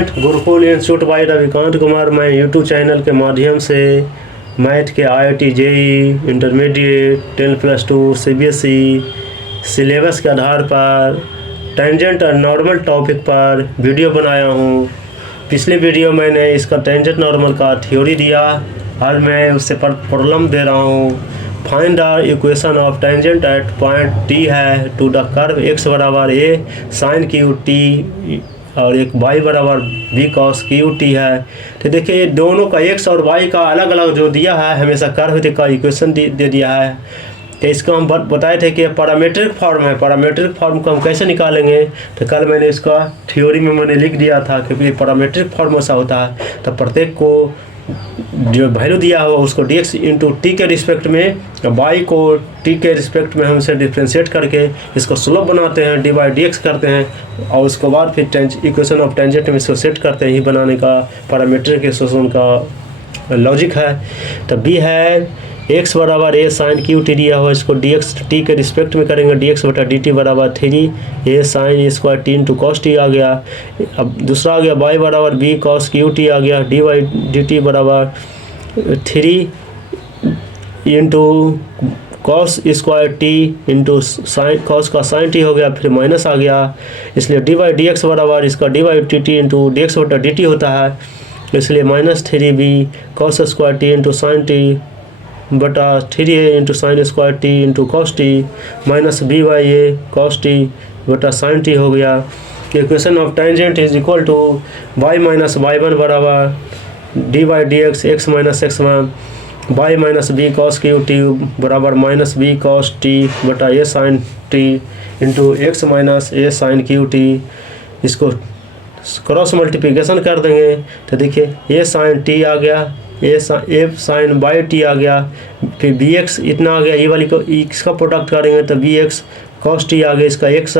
Gurukul institute by Ravikant Kumar. मैं YouTube channel के माध्यम से मैथ के IIT JEE intermediate 10+2 CBSE syllabus के आधार पर टेंजेंट और नॉर्मल टॉपिक पर वीडियो बनाया हूँ। पिछले वीडियो मैंने इसका टेंजेंट नॉर्मल का थ्योरी दिया। आज मैं उससे प्रॉब्लम दे रहा हूँ। Find the equation of tangent at point T है टू द कर्व x बराबर a साइन क्यू टी और एक y बराबर b cos क्यू टी है। तो देखिए ये दोनों का x और y का अलग अलग जो दिया है, हमेशा कर्व का इक्वेशन दे दिया है। तो इसको हम बताए थे कि पैरामीट्रिक फॉर्म है। पैरामीट्रिक फॉर्म को हम कैसे निकालेंगे, तो कल मैंने इसका थ्योरी में मैंने लिख दिया था कि पैरामीट्रिक फॉर्म ऐसा होता है। तो प्रत्येक को जो वैल्यू दिया हुआ उसको dx इंटू टी के रिस्पेक्ट में, y को t के रिस्पेक्ट में हम इसे डिफ्रेंशिएट करके इसको स्लोप बनाते हैं, dy dx करते हैं और उसके बाद फिर इक्वेशन ऑफ टेंजेंट में इसको सेट करते हैं। ही बनाने का पैरामीट्रिक इक्वेशन का लॉजिक है। तो b है x बराबर a साइन क्यू टी दिया हुआ, इसको dx t के रिस्पेक्ट में करेंगे, dx बटा dt बराबर 3a sine square t into cos t आ गया। अब दूसरा आ गया y बराबर b कॉस क्यू टी आ गया, dy dt बराबर 3 into cos square t into sine cos का साइन टी हो गया, फिर माइनस आ गया। इसलिए dy dx बराबर इसका dy dt इंटू dx बटा dt होता है, इसलिए -3b cos square t into sine t बटा 3a into sine square t into cos t minus b/a cos t बटा साइन टी हो गया। Equation of tangent is equal to y minus y1 बराबर dy dx x minus x1 y minus b cos cube t बराबर minus b cos t बटा a sine t into x minus a sign cube t. इसको cross multiplication कर देंगे तो देखिए a sine t आ गया, ए साइन बाई टी आ गया, फिर बी एक्स इतना आ गया। ये वाली को इसका प्रोडक्ट करेंगे तो बी एक्स कॉस टी आ गया, इसका एक्स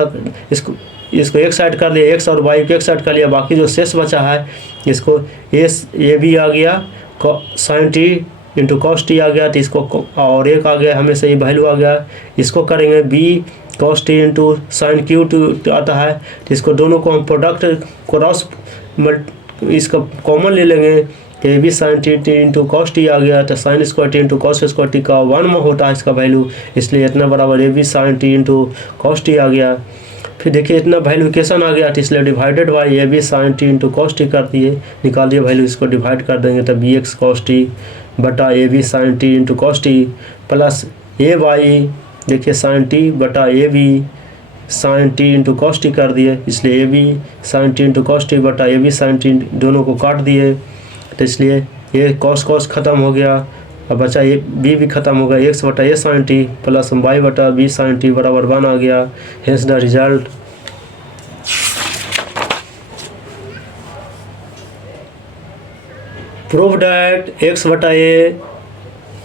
इसको एक साइड कर लिया, एक्स और वाई को एक साइड कर लिया, बाकी जो शेष बचा है इसको ए बी आ गया sine t into cos t आ गया। तो इसको और एक आ गया, हमें सही वैल्यू आ गया, इसको करेंगे b cos t into sine cube t आता है। तो इसको दोनों को हम प्रोडक्ट क्रॉस इसका कॉमन ले लेंगे, a b sine t t into cos t आ गया। तो sine square t into cos square t का 1 होता है इसका वैल्यू, इसलिए इतना बराबर a b sine t into cos t आ गया। फिर देखिए इतना वैल्यू इक्वेशन आ गया, तो इसलिए divided by a b sine t into cos t कर दिए, निकाल दिए वैल्यू, इसको डिवाइड कर देंगे तो बी एक्स कॉस टी बटा a b sine t into cos t plus a y देखिए साइन टी बटा a b sine t into cos t कर दिए, इसलिए a b sine t into cos t बटा ए बी साइन टी दोनों को काट दिए। तो इसलिए ये कॉस ख़त्म हो गया, अब बचा ये बी भी ख़त्म हो गया, एक्स बटा a sine t plus y बटा बी साइन टी बराबर 1 आ गया। Hence the result prove that x बटा ए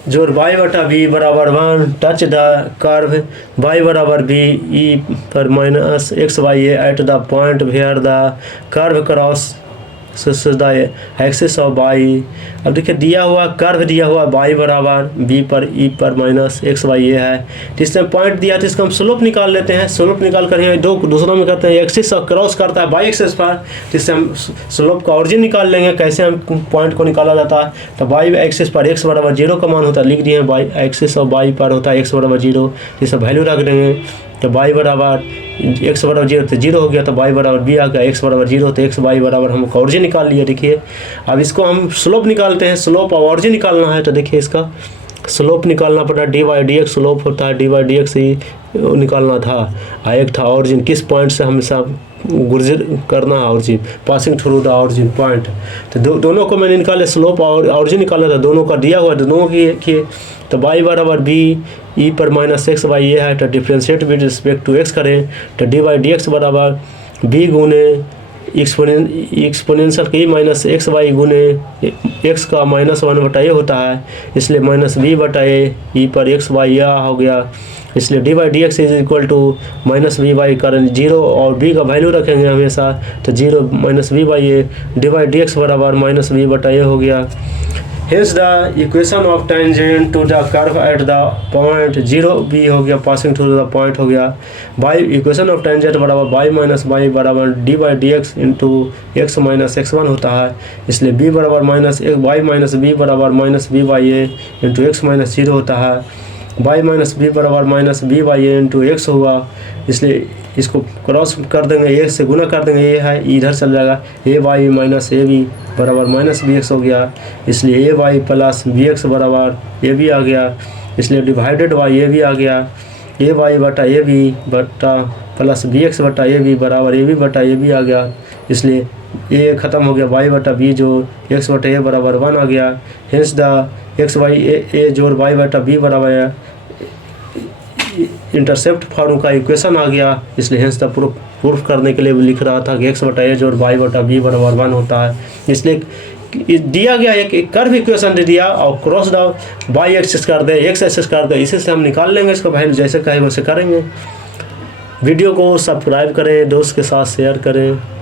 जोड़ वाई बटा बी बराबर 1 टच द कर्व वाई बराबर बी ई पर minus x y at the point where the curve cross the axis of y. अब देखिए दिया हुआ कर्व दिया हुआ वाई बराबर बी पर ई पर माइनस एक्स वाई ए है, तो इसमें पॉइंट दिया तो इसका हम स्लोप निकाल लेते हैं। स्लोप निकाल कर यहाँ दूसरों में करते हैं, एक्सिस और क्रॉस करता है वाई एक्सिस पर, जिससे हम स्लोप का ऑरिजिन निकाल लेंगे। कैसे हम पॉइंट को निकाला जाता है, तो वाई एक्सिस पर एक्स बराबर 0 का मान होता है, लिख दिए वाई एक्सिस और वाई पर होता है एक्स बराबर 0, जिससे वैल्यू रख देंगे। तो वाई बराबर एक्स बराबर 0 तो 0 हो गया, तो वाई बराबर बी आ गया, एक्स बराबर 0 तो एक्स वाई बराबर हम ऑरिजिन निकाल लिए। देखिए अब इसको हम स्लोप निकालते हैं, स्लोप और ऑरिजिन निकालना है। तो देखिए इसका स्लोप निकालना पड़ा, d y d x slope होता है, डी वाई डी एक्स ही निकालना था। एक था ऑरिजिन, किस पॉइंट से हमेशा गुजर करना है origin, passing through the origin point. तो दोनों को मैंने निकाले, स्लोप और ऑरिजिन निकालना था, दोनों का दिया हुआ है, दोनों की। तो वाई बराबर बी ई पर माइनस एक्स वाई ए है, तो differentiate with respect to x करें, तो डी वाई डी एक्स बराबर बी गुने exponential e minus x y गुने एक्स का -1 बटा ए होता है, इसलिए माइनस बी बटा ए ई पर एक्स वाई ए हो गया। इसलिए d y d x is equal to minus b y कारण 0 और बी का वैल्यू रखेंगे हमेशा, तो 0 minus b by a d y d x बराबर माइनस बी बटा ए हो गया। Hence the equation of tangent to the curve at the point 0 b हो गया, पासिंग थ्रू द पॉइंट हो गया। बाई इक्वेशन ऑफ टेंजेंट बराबर y minus y बराबर d y d x into x minus x one होता है। इसलिए b बराबर माइनस एक बाई माइनस बी बराबर minus b by a into x minus zero होता है। बाई माइनस बी बराबर minus b by a into x होगा, इसलिए इसको क्रॉस कर देंगे, ए से गुना कर देंगे, ए है इधर चल जाएगा, ए बाई माइनस ए बी बराबर माइनस बी एक्स हो गया। इसलिए ए बाई प्लस बी एक्स बराबर ए बी आ गया, इसलिए डिवाइडेड बाई ए बी आ गया। ए बाई बटा ए बी बटा प्लस बी एक्स बटा ए बी बराबर ए बी बटा ए बी आ गया, इसलिए ए ख़त्म हो गया, बाई बटा बी जो एक्स बटा ए बराबर 1 आ गया। हेंस द एक्स बाई ए जोड़ बाई बटा बी बराबर इंटरसेप्ट फॉर्म का इक्वेशन आ गया, इसलिए हेंस द प्रूफ करने के लिए लिख रहा था कि एक्स बटा ए जोड़ बाई बटा बी बराबर 1 होता है। इसलिए दिया गया एक कर्व इक्वेशन दे दिया और क्रॉस द बाई एक्सिस कर दे, एक्स एक्सिस कर दे, इसी से हम निकाल लेंगे इसका वैल्यू, जैसे कहे वैसे करेंगे। वीडियो को सब्सक्राइब करें, दोस्त के साथ शेयर करें।